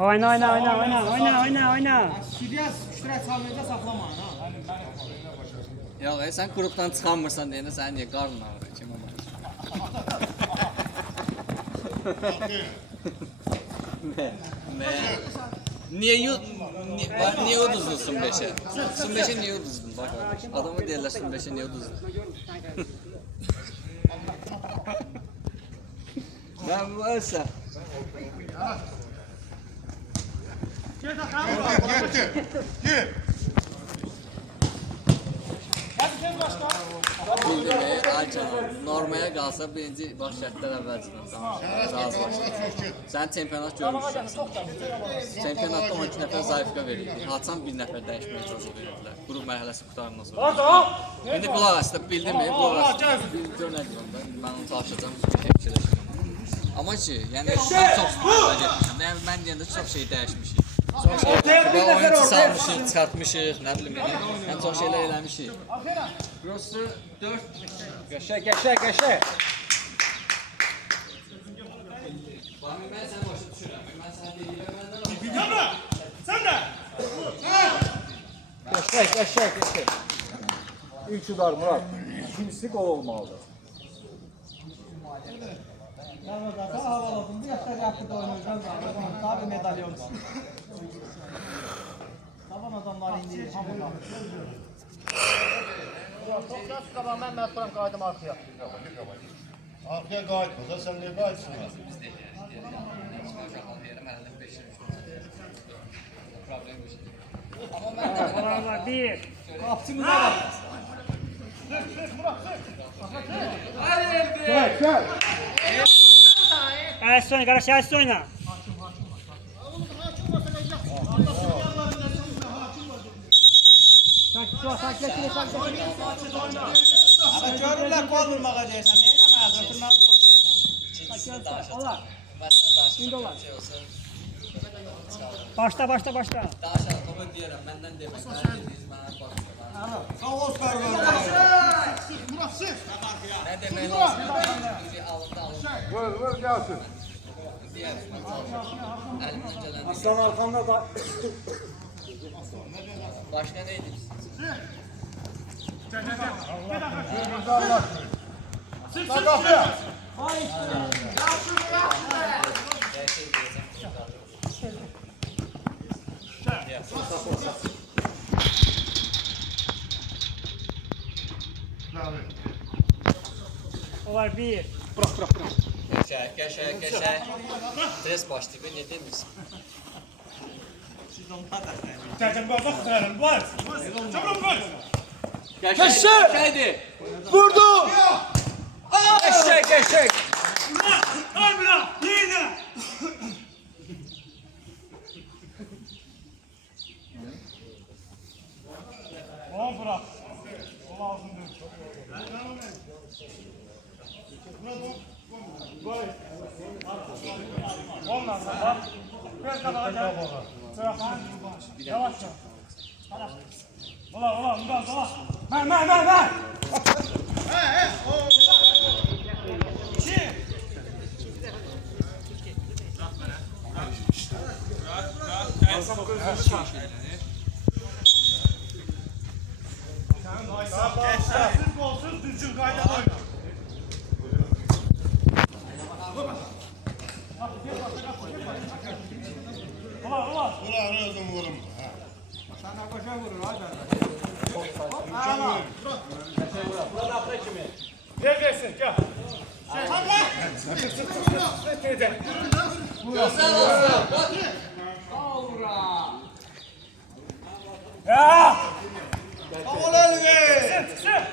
Oyna oyna oyna oyna oyna oyna oyna. Sirias iştirak salmayınca saxlamayın ha. Ya sen gruptan çıxamırsan deyəndə sənin niyə qarnın ağrır? Kim ama? Ne? Niye uduzdun Beşe? Beşe niye uduzdun? Bak adamı deyirlər Beşe niye uduzdun? Ben bu ölsəm. Gel. Bildiğimi Aycan normaya qalsa birinci baş şərtlər əvvəlcədən razılaşır. Sən çempionat görmüşsən. Çempionatda 12 nəfər zayıfqa verildi. Haçan bir nəfər dəyişməyə icazə verirdilər. Qrup mərhələsi qurtarandan sonra. İndi qulaq asdı, bildimi? Qulaq asdı. Gör nə deyirəm da, mən onu çalışacağım, fikirləşirəm. Amma ki, yəni mən çox sıxılığa getmişəm. Yəni mən deyəndə çox şey dəyişmişik. Çox şey və oyuncu salmışıq, çıxartmışıq, nə bilim yəni çox şeylər eləmişik. Burası 4 Qəşəng, qəşəng, qəşəng. Mən səni başa düşürəm. Mən sənə deyirəm, məndən Yapma. Sen de. Qəşəng, qəşəng, qəşəng. İlk udar Murat. İkincisi gol olmalıdır. Sağ havaladın. Bu yaşlar yaptı da oynayacağız. Tabii medalyon. Taban adamlar indi. Hamurlar. Toplar çıkaban ben məhsuram qaydım arkaya. Arkaya kaçma. Sen niye kaçsın? Bravo bir. Kapçımıza bak. Gel, gel. Ayşe oyna kardeş Ayşe oyna. Ama görürlər gol vurmağa deyirsən. Nə eləməyə? Götürməli gol Başla başla başla. daha aşağı topu deyirəm, məndən demək. Mən dediniz, mənə baxın. Sağ ol Kargo. Nə demək lazım? Bir alında alın. Vur gelsin. Əlimdən gələn. Aslan arkanda da. Başqa nə edib? Sen kapıya. Olar bir. Qəşəng. Tez başlayıb, nə demirsən? Sen bak sen bak. Çabuk bak. Qəşəngdir. Vurdu. Qəşəng, qəşəng. Al bırak. Yine. O bırak. O lazım değil. Ondan sonra biraz kadar gel. Yavaş yavaş. Ulan ulan. Ben. Siz golsuz düzgün kayda oyna. Ulan. Ulan özüm vurum. Sana koşa vurur hadi. Gel gelsin gel. Gözəl olsun. Ya! Al elini. Sen.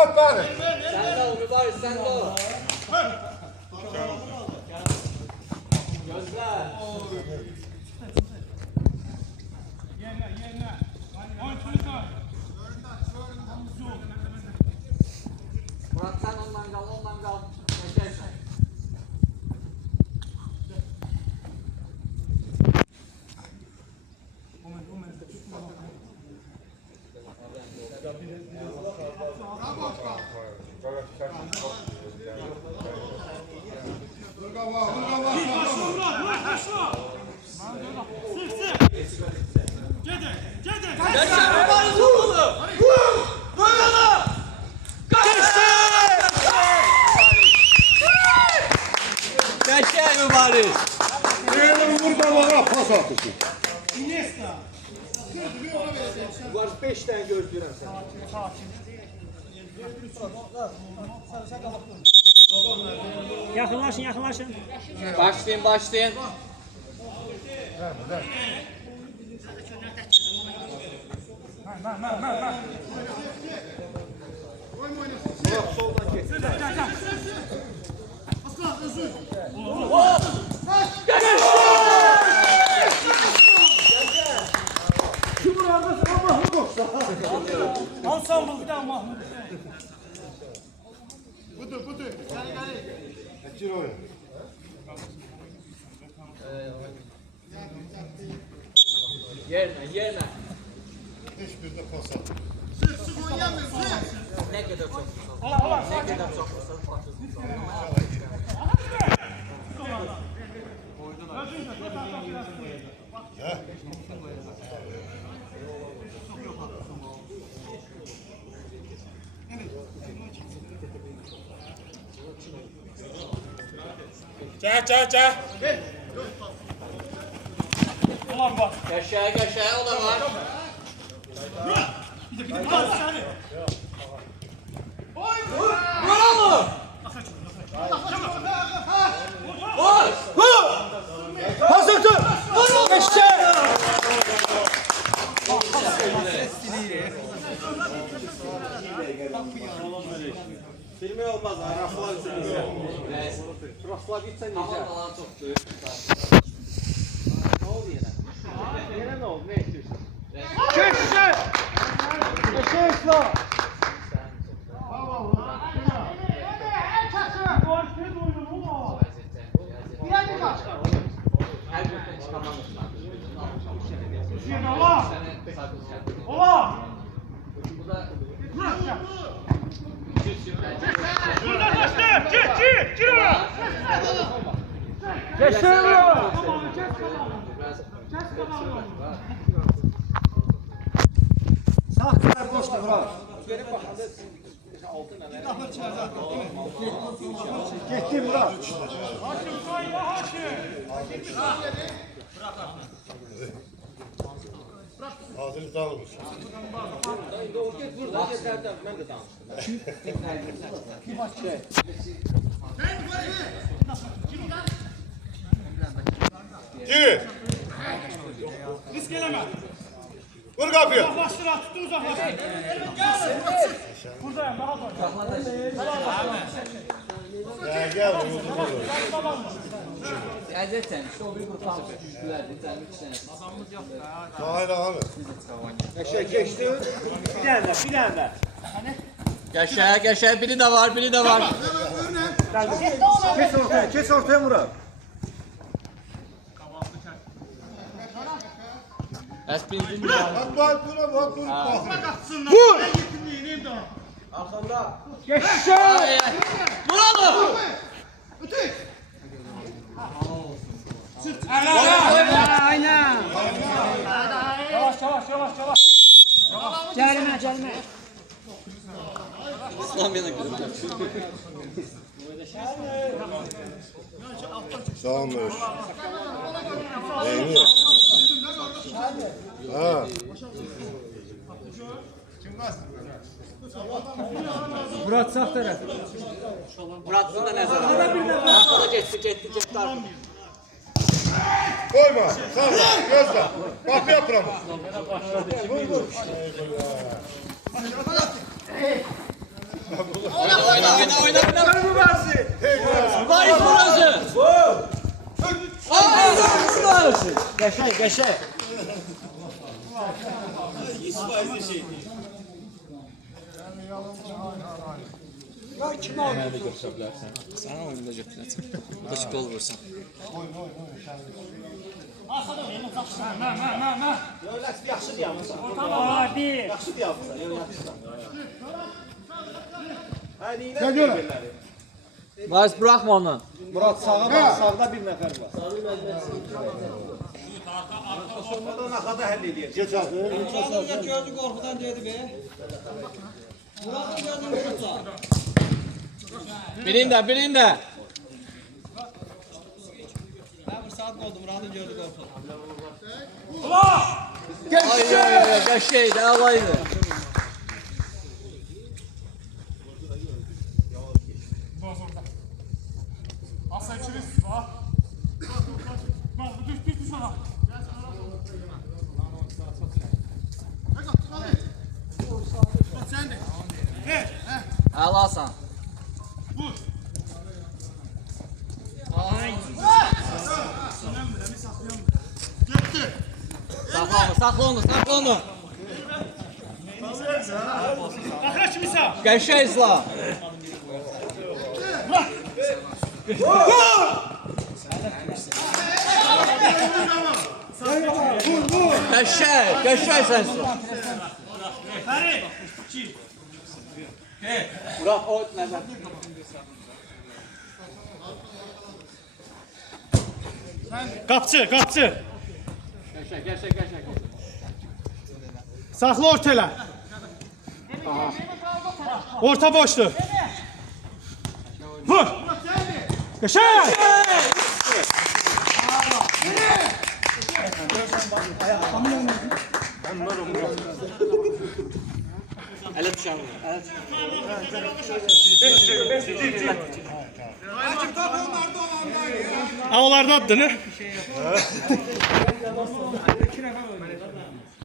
At bari. Sən də ol, mübariz, sən də ol. Yerine. Murat, sən ondan qal. Qəşəngsən. Qəşəng mübariz. Vur qabağa pas atışı. Iniesta. Var 5 dənə gözləyirəm sən. Yaxınlaşın, yaxınlaşın. Başlayın. Murat soldan get. Kim buradasın? Mahmut yoksa. Ensemble bir daha Mahmut. Gir oraya. Yerine. Hiçbir de pas at. Nə qədər çox Ola. Nə qədər çox Çək. Ulan bak. Qəşəng o da var. Bir de pas seni. Bravo! Pas atı. Eşe. Filmi olmaz. Raflar üçün izle. Raflar gitsen Tamam izle. falan çok büyük. Ne oldu yine? Yine ne oldu? Ne istiyorsun? Keşke. Eşe İslam. Her gün çıkamamışlar. Ola. Bu da Burada kaçtı. Gir ona. Geçemiyor. Sağ kadar boştu Murat. Gitti Murat. Hazır kalmış. Gir. Risk eleme. Vur kapıyı. Uzaklaştır ha. Tutun uzaklaştır. Buradayım. Daha sonra. Gel. Əziyyətən, işte o bir qrupa düşdülərdi, cəmi 2 dənə. Hayır abi. Eşe geçti. Bir tane de. Qəşəng, biri də var. Kes ortaya Murat. Əsbin Bak buna bak. Vur. Yetimliğini de. Arkanda. Bravo! Aynen. Yavaş. Gelme. İslam yana görürlər. Sağmış. Neyini? Ha. Murat sağ taraf. Murat da nəzər alır. Arkada getdi. Koyma. Sağla. Gözle. Kapı yapıram. Oyna. Mübarək burası. Geçe. Nerede götürə bilərsən? Sən oyunda götürəcəksən. Heç gol vursan. Yaxşı deyəmsən. Abi. Yaxşı deyəmsən. Yaxşısan. Hə, Ne neylə göre? belə? Varis bırakma onu. Murat sağa bak, sağda bir nəfər var. Solmadan axada həll edəcək. Geç abi. Murat'ın gözü korkudan dedi be. Murat'ın gözünü tutsa. Birinde. Ben bir saat oldu Murat'ın gözü korkudan. Ay, qəşeydi, alaydı. Asla içiniz. Bak. Bak, düş ona. Sen de. Ver. Əlasan. Vur. Gitti. Saxla onu. Ahra kimisə? Qəşəy İslam. Qəşəy sənsin. Fəri. Murat o nəzər. Qapçı. Saxla orta elə. Orta boşdur. Vur. Qəşəng. Ələ düşən. Havalardadır ne?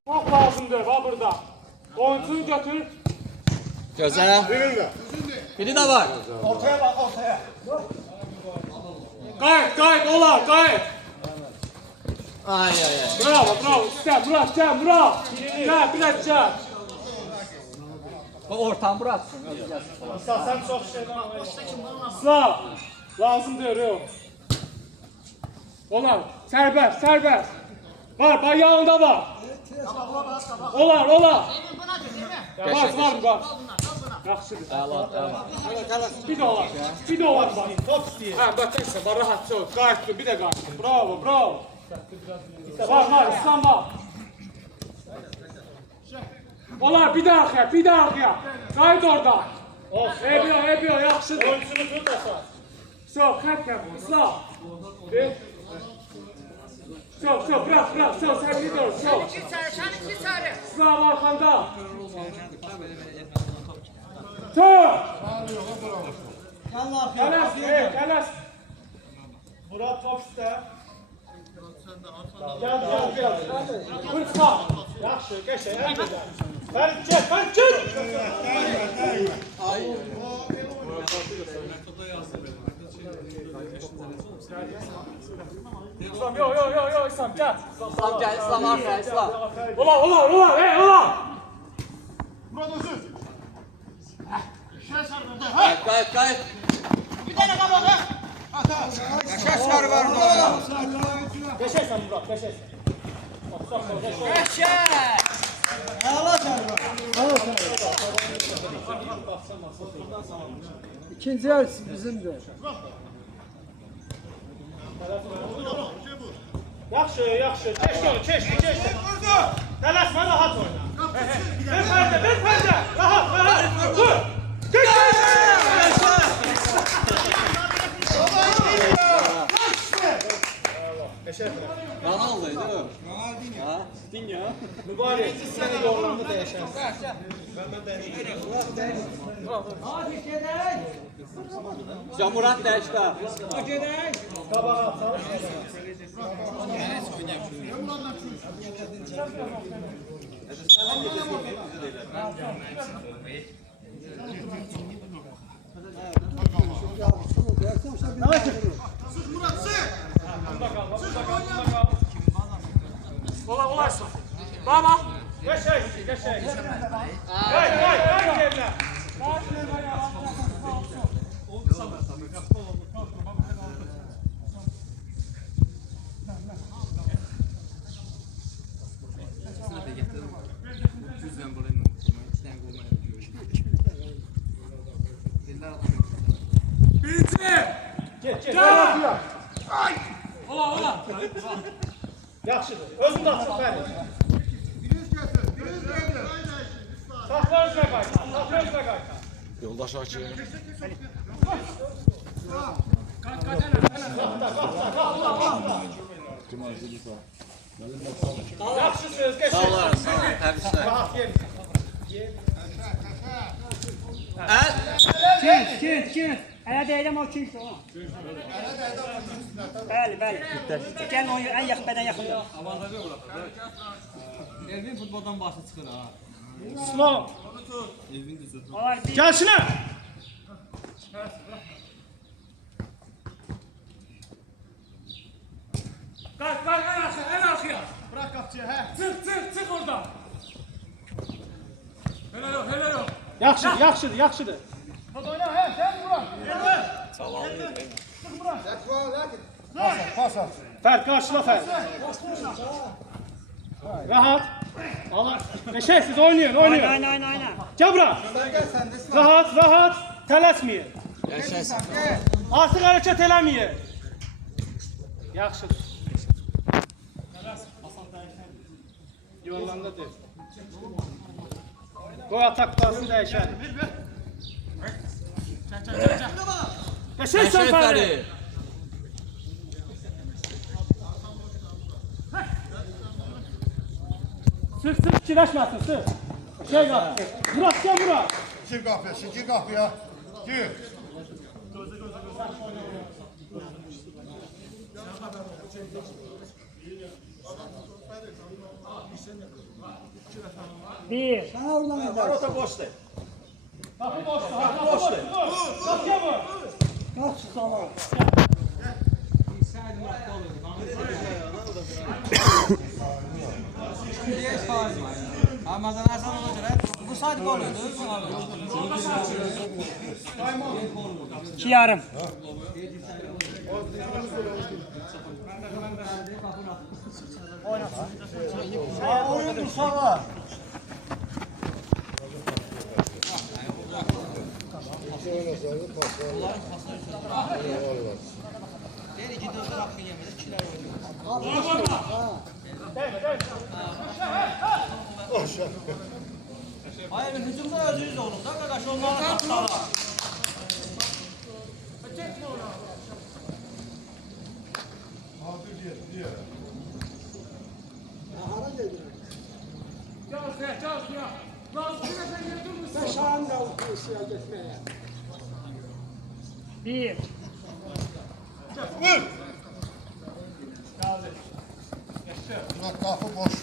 Çok lazımdır ha burada. Oyuncunu götür. Gözəl. Birinde. Biri də var. Ortaya bax, ortaya. Gayet ola gayet. Ay. Bravo. Gel Murat gel. Gel biraz gel. O ortam bıraksın. Sen çok şeyden Sağ. Lazım diyor. Olar. Serbest. Var yanında var. Olar. Var. Yaxşıdır. Bir de olar bak. Top istəyir. Hə, bətəksə, var rahat çox. Qayıtdı, bir də qayıtdı. Bravo. Var, İslam var. Olar, bir də arxaya. Qayıt orada. Ebiyo, yaxşıdır. Oyuncunu tut da sağ. Çox, xət, İslam. Çok, bırak, sen gidiyor, çok. İslam arkanda. Çok. Kalas. Murat top üstte. Gel. Fırça. Yaxşı, geçe, en güzel. Ferit çık. İslam, yo, İslam, gel. İslam arkaya, İslam. Ola. Murat özür. Qayıt. Bir tane kapadı. Kaşar var mı? Geçersen Murat. Kaşar. İkinci yer bizimdir. Yaxşı. Keçdi. Tələsmə, rahat oyna. Bir pərdə. Rahat. Vur. Ronaldo'ydu o. Dinyo. Mübarək, səni doğrulandı dəyişənsən. Hadi gedək. Murat dəyişdi. Gedək. Qabağa çalış. Ola. Baba. Geçək. Qayıt yerine. Gel. Ola. Yaxşıdır. Özün də açıq Fərid. Saxla özünə qaytar. Yoldaş Akçı. Yaxşı söz, Sağ qəşəng. olun, sağ olun. Təbriklər. Rahat yer. Kent. Hələ deyiləm o kimsə o. Bəli. Gəlin o ən yaxın bədən yaxındır. Elvin futboldan başı çıxır ha. Slow. Elvin düzür. Onlar bir Gəlsinə. Qalk, ən arxaya. Bırak kapçıya he. Çıx oradan. Helal yok. Yaxşıdır. Hadi oyna he. Sen bırak. Pas at. Fərid, qarşıla Fərid. Rahat. Allah. Qəşəng, oynayın. Aynen. Gəl bura. Rahat. Tələsməyin. Yaşasın. Artıq hərəkət eləməyin. Yaxşıdır. Yolanda deyil. Qoy atak pası dəyişər. Qəşəng sən Fərid. Fərid. Sıx fikirləşməsin, sıx. Şey qapı. Murat, gəl bura. Gir kapıya. Gir. bir. Sana oradan eder. Orta boştu. Qapı boşdur. Qapıya vur. Kaç sana. Ramazan Ersan'a göre bu saydı gol oluyordu. 2 yarım. Oyun sonra. Hayır hücumda özünüz olun da arkadaş onlara kaptala. Bir. Vur. Bırak kapı boş.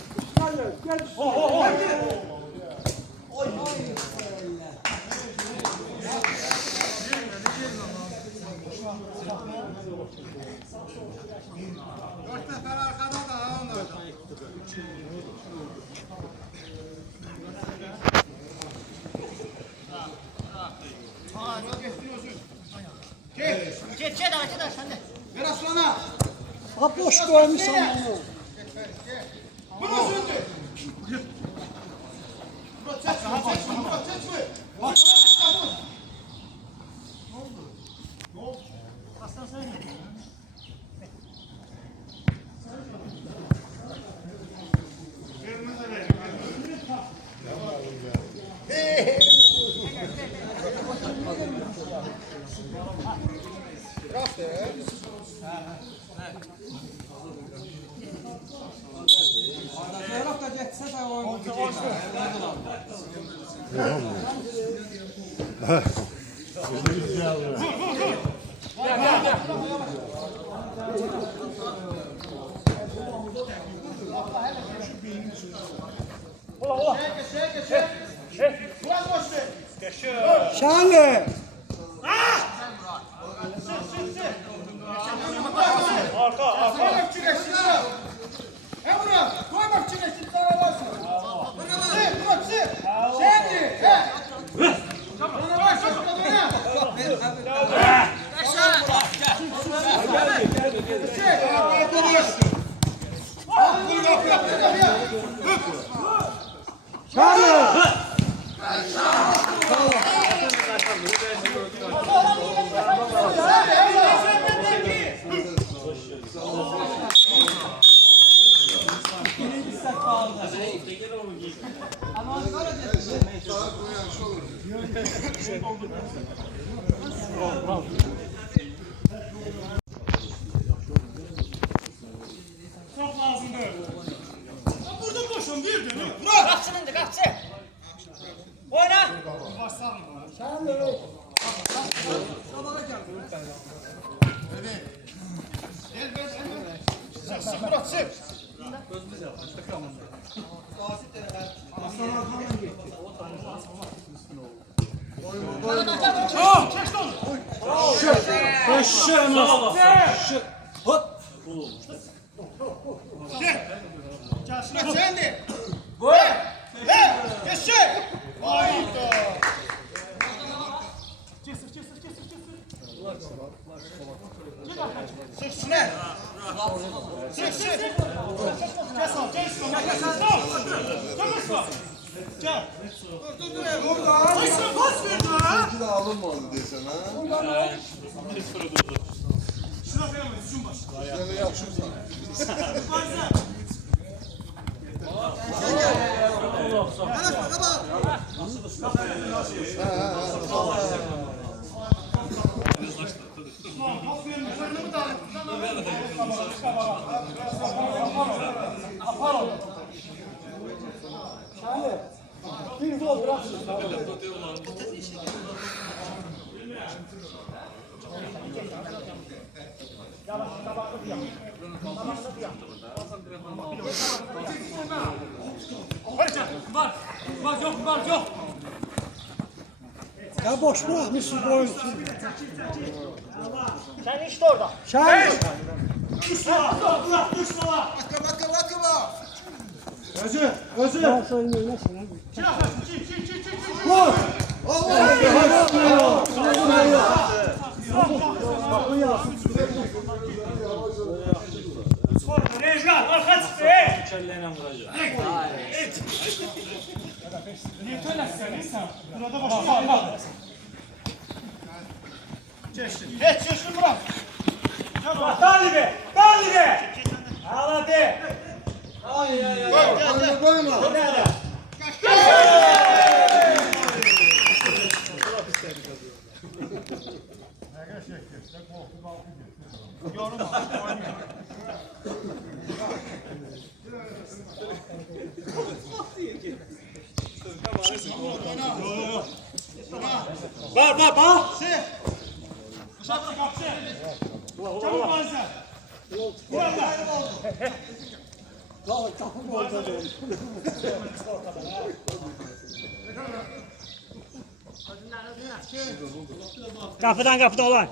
Dört nefer arkada da ha onlardan. Geç arkadaş sen de. Ver aslana. Ha boş koymuşsun onu. Bunu sürdü. Murat çekme. Bak. Sonra da geçse de oyun bitecek. Şanlı. Şanlı. Çok lazımdır. Burada boşum bir mi? Qapçı indi, qapçı. Oyna. Sen de öyle. Sık Murat sık. Murat sen de. He, geçecek. Hayda. Sık Şüner. Sık sık. Kes al, kes al, kes al. Kes al. Gel. Ayşe pas verdi ha. Bir de alınmadı desen ha. Şuna koyalım, düşün baş. Seni yakışırsan. Bir gol bıraksın. Var yok. Ya boş bırakmışsın bu oyunu şimdi. Sen işte orada. Şahin. Bakma. Özü. Ben sayın oynarsın abi. Rejgan, arka çıktı. Kelleyle vuracak. Niye söylersen insan? Burada başlıyor. Bak. Geç geçsin Murat. Dalibe. Ağladı. Koyma koyma. Bak. Kapçı. Çabuk bazen. Burada. Kapı mı orada değil? Kapıdan olan.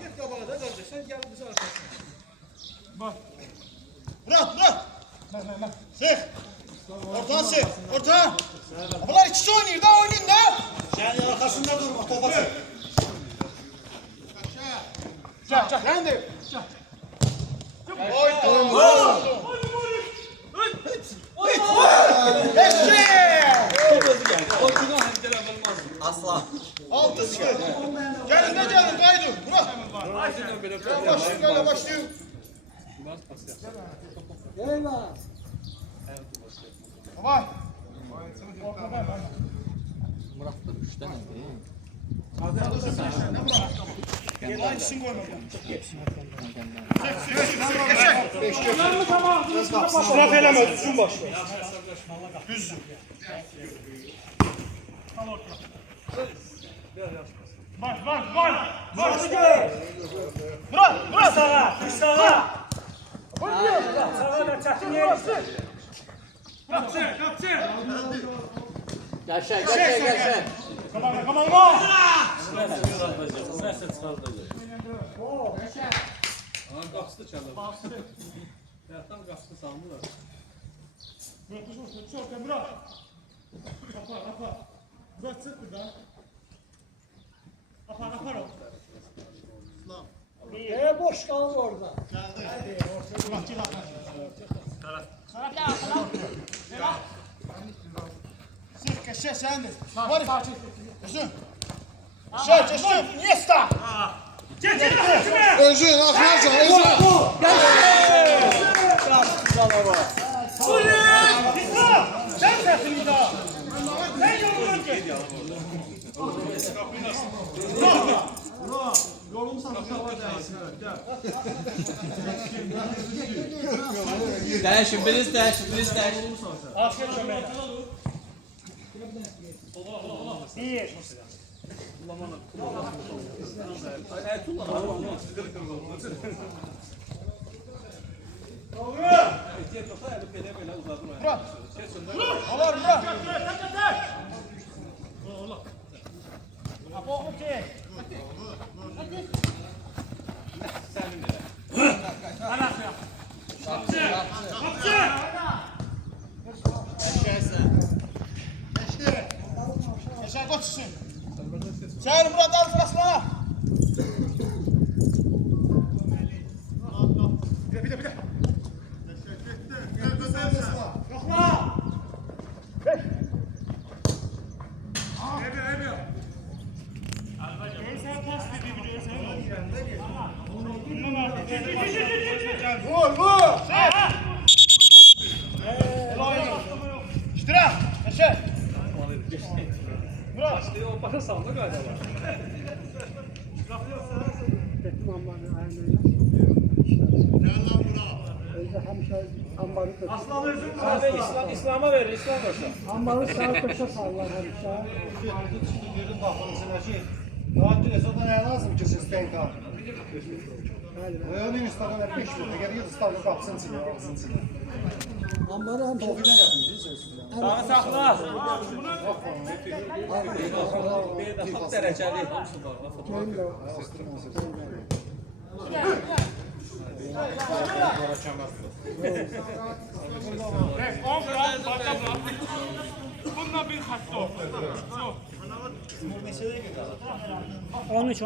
Murat. Sık. Ortadan sık. Orta. Bunlar ikisi oynuyor da oynayın da. Sen arkasında durma topa sık. Gel. Sen de. Asla. Altı sıkı. Gelin kaydı. Murat. Gel başlıyor. Eyvah. Vay. Aynısını koyma. Şuraf elemez. Düşün başlıyor. Düz. Var. Murat. Sağa. Sağa da çatın yerisi. Kapçı. Gel. Come on. Murat. Apa. Murat çık buradan. Apa o. Boş kaldı orada. Sık keşke sen de. Var. Uzun. Geçsin. Niesta. Özün aklınca Özün. Sen sesini daha. Dəyişin, biriniz dəyişin. Afiyet olsun. Bir. Yaşar koçsun. Çağır Murat al Aslan'a. Bir de. Yokla. Vur. İştira. Yaşar. Murat. Başa saldı galiba. Aslan özüm İslam'a verir, İslam olsa. Ambarı sağ köşe sallar aşağı. Dedim bakalım sana şey. Daha önce Esat'a ne lazım ki sistem kal? Oyunun üstüne ver 5 lira. Eğer yıl üstüne kapsın seni, alsın seni. Ambarı hem Tofiden yapmayacağız. Sana sakla. Hak dərəcəli. Bununla bir hatta oldu. 13.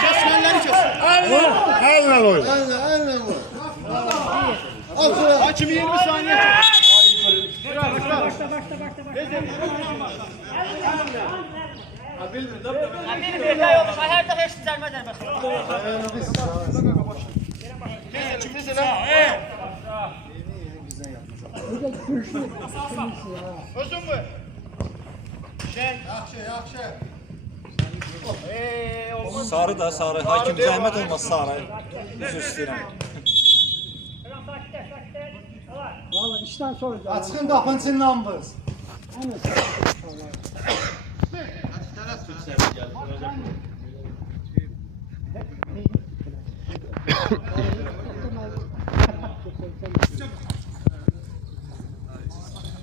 Kesmenleri kes. Aynen oyun. Aynen vur. Hakim 20 saniye çek. Başla. Bir birliğe olmuş. Her dakika eşit zərmə Bu da güçlü. Özün mü? Yaxşı. Sarı da sarı. Hakim zəhmət olmaz sarı. Üzr istəyirəm. Valla işten sonra da. Açın qapın içindən buz.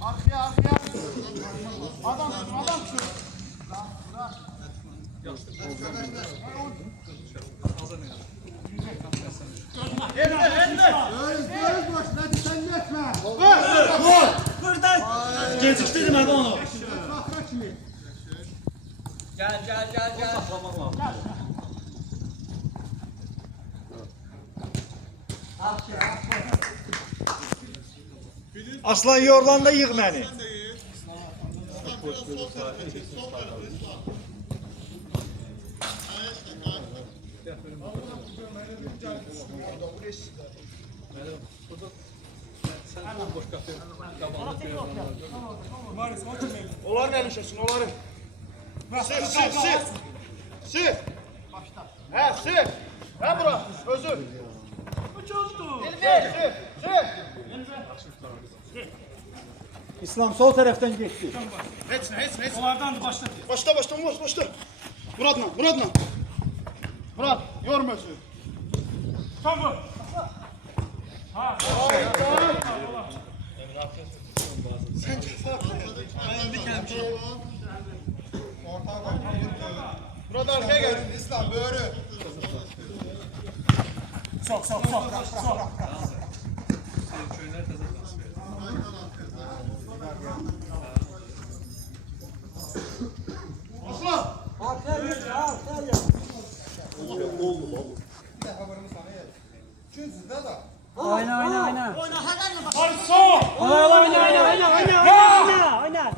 Arkaya. Adam şu. Geciktirdim hadi onu. Gəl. Aslan yorulanda yığ məni. Onların elini şaşın, onların. Sık. He, sık. He bura, özür. İslam sol tərəfdən getdi. Heç. Onlardan başla. Başla. Muratla. Murat, yorma özür. Tamam. Murat arkaya gel. İslam, böğrü. Sok. Aslan. Oyna. Hadi sok. Oyna.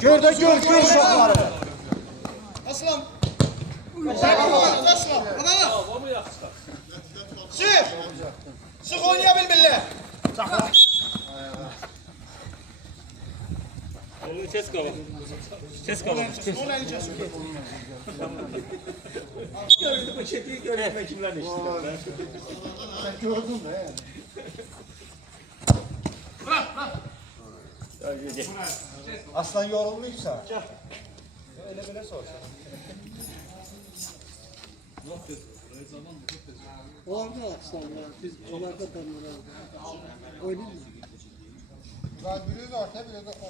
Gör şokları. Aslan. Aslan. Adana. Sık oynayabil billah. Kes qaba. Kes qaba. Onun eli kesin. Gördüm bu şekli görüntme kimlerle işte. Sen gördün mü? Aslan yorulmuşsa. Öyle böyle sor. Orada aslanlar, biz onlarda tanıyoruz. Oynayın mı? Lan biri de orta, biri de orta.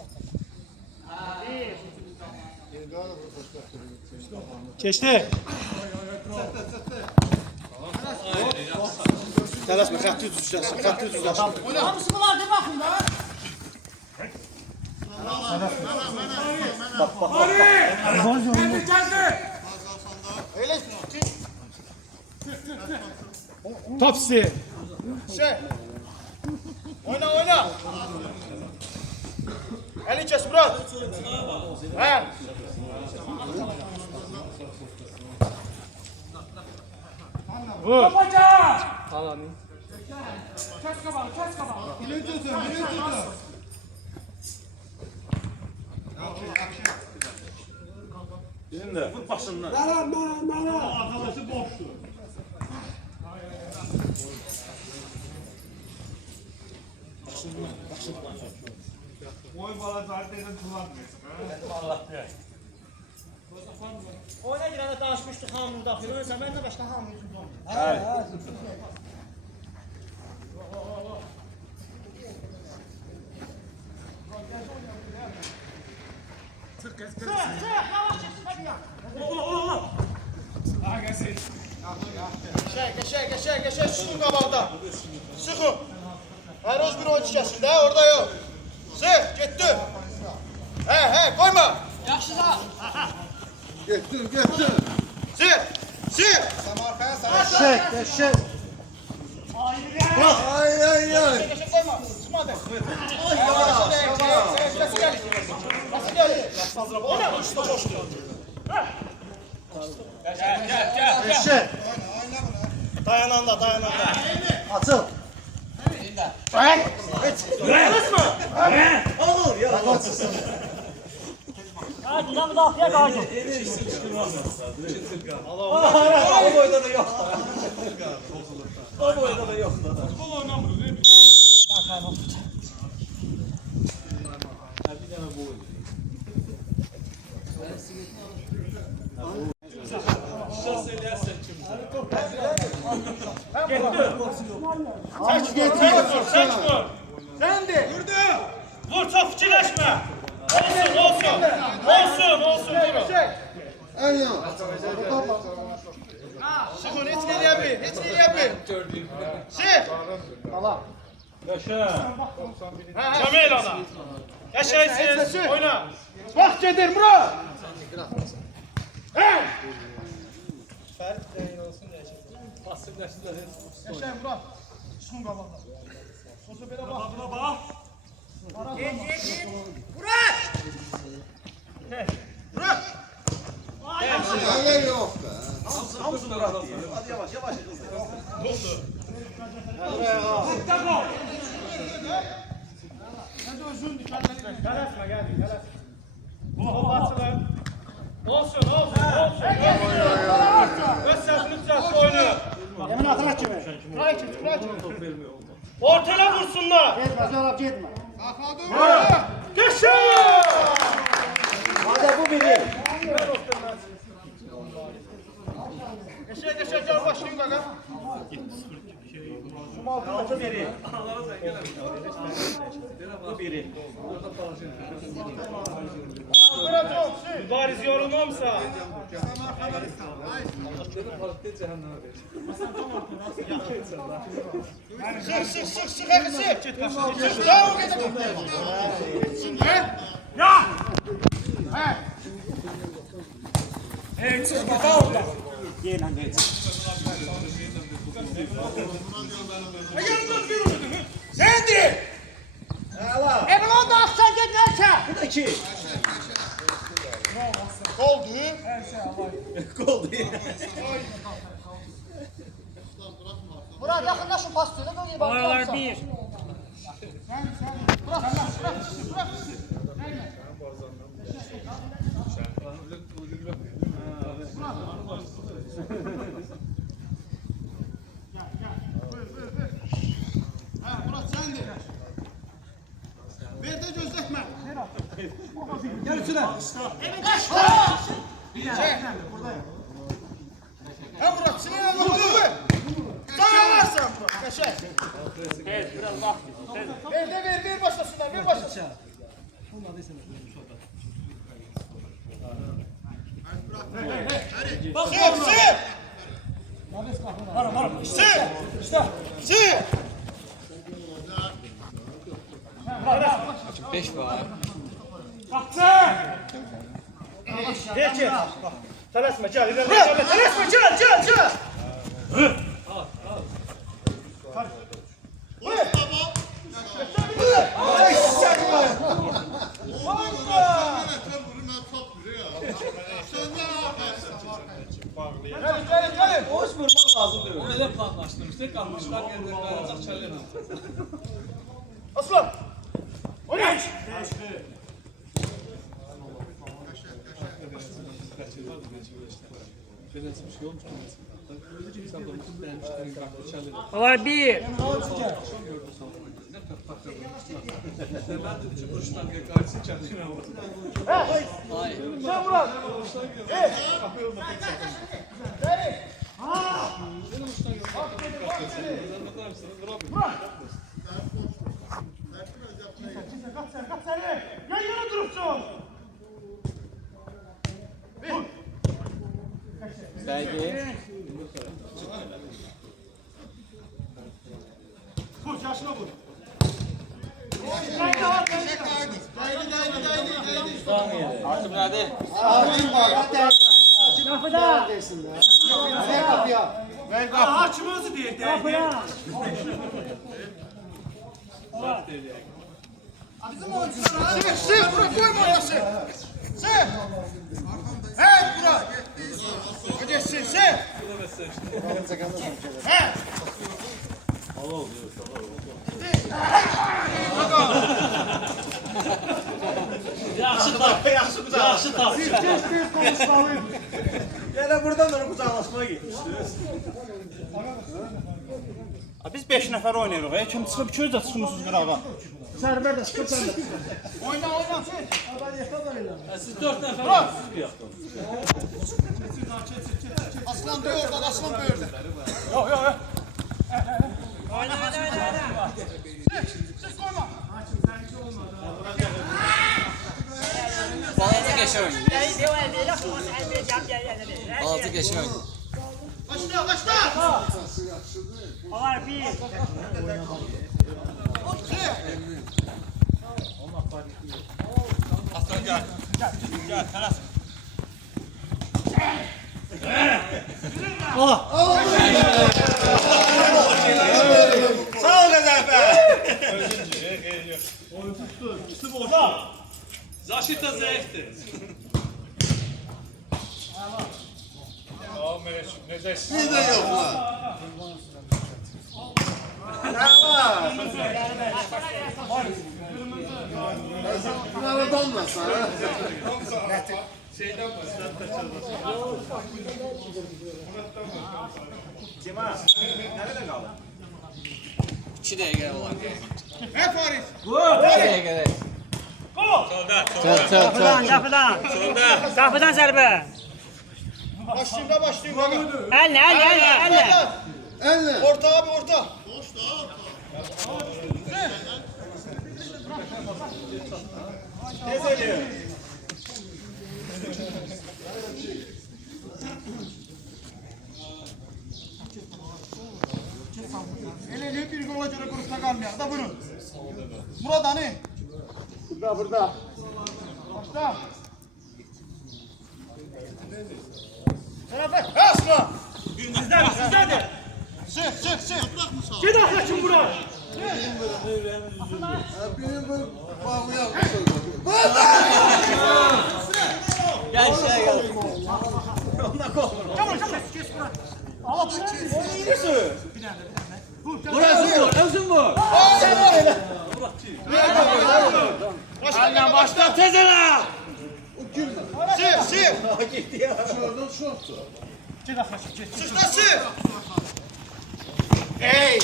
Keçdi. Tələsmə, xətti düzləsin, xətti düzləsin. Hamısı bunlar değil bakın da. Elə Top sizi. şey. Oyna, oyna. Eli kes Murat. He. Vur. Alanın. Kes qabağı, kes qabağı. Biri tutun, biri tutun. Arkadaşı boşdur. Oy bala zaten kullanmıyor. Oyuna girene danışmıştık hamurda. Firuze ben de başka hamur yüzünden oldu. Geçək, sıxın qabaqda. Sıxın. Hər öz bir oyuncu kəsin də, orada yox. Sıx, getdi. Hə, qoyma. Yaxşı da. Gettin, gettin. Sıx, sıx. Eşek, eşek. Ay, ay, ay. Geçək, qoyma. Sıxmadı. Yavaş, yavaş. Nasıl gəlir? Nasıl gəlir? Oyna, uçda boşdur. Eşek. Dayananda. Atıl. Hadi lan müdafiye kaydı. O boyda da yok. O boyda da yok. Çək vur. Səndi. Vur, çox fikirləşmə. Olsun. Vurun. Aynen. Sıxın, heç nə eləyə bil. Sıx. Cəmil ana. Yaşaysın, oyna. Vaxt gedir, Murat. Hə. Yaşayın, Murat. Çıxın qabaqdan. Sosu belə bax. Buna bax. Git. Murat. Murat. Öyle yok be. Olsun. Öz səsini düzəlt, oyunu. Emin atırak kimi. Qurayı çək. Ortaya vursunlar. Gitme, Zorab gitme. Geçin! Hadi bu biri. Geçin, gel başlayın qaqa. Altı biri. Bu biri. Bırak çok. Mübariz yorulmamsa. Sık, hadi sık. Sık, devam edelim. Ya! Hey, çık bak orada. Ayağından bir vurdun. Sendi. Emin oldu aksan git neyse. Bu da iki. Oldu. Oldu. Murat yakında şu pastörü böyle bak. Oralar bir. Gel üstüne. Ha Murat, sinirlen vurdu mu? Dayanarsan Murat, kaşar. Evet, biraz vaxt. Ver başlasınlar, ver başlasınlar. Sır! 5 var. Geç. Tələsmə, gəl, tələsmə, gəl. Hoş vurmak lazım diyor. Öyle planlaştırmıştık. Kalmışlar yerine kaynatacak çaylar. Aslan! Oynayın! Var bir. Sen Murat! Yan yana durursun! Belki. Vur, yaşına vur. Artık nerede? Kapıda. Haçımızı değil, Kapıda. Sır, Murat koyma orası. Sır. Evet Murat. Hadi sır. Evet. Yaxşı tap. Gene buradan da kucaklaşmaya gitmişdiniz. Biz 5 nəfər oynayırıq. Kim çıxıb 200 də çıxmısınız qırağa. Sərvər də çıxıb sən də. Oyna. Siz 4 nəfər. Aslan da orada, aslan da orada. Yok. Oyna. Siz koyma. Balaca geçe oynuyor. Balaca geçe oynuyor. Başla. Var bir. Aslan gel. Gel. Tələs. Sağ ol Qəzəfər. Oyun tuttu. İkisi boşda. Zaşita zayıftı. Bir de yok lan. Bunlara donmasın ha. Nerede kaldı? 2 dakika var. He Faris. 2 dakika. Kapıdan. Kapıdan zərbə. Başlayayım. Elle. Elle. Orta abi orta. Tez ediyor. Ele bir gola göre grupta kalmayalım da bunu. Murat hani? Burada. Başla. Serafet. Asla. Sizden. Sık. Gid axı bura. Benim bu bağlı yapmışım. Gel şuraya gel. Özün vur. Başla başla tezene. Sık. Şuradan şortu. Sık da sık. Ey.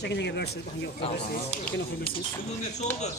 Şekilde gebersin. Yok, gebersin. Yine oturabilirsiniz. Bunun ne oldu?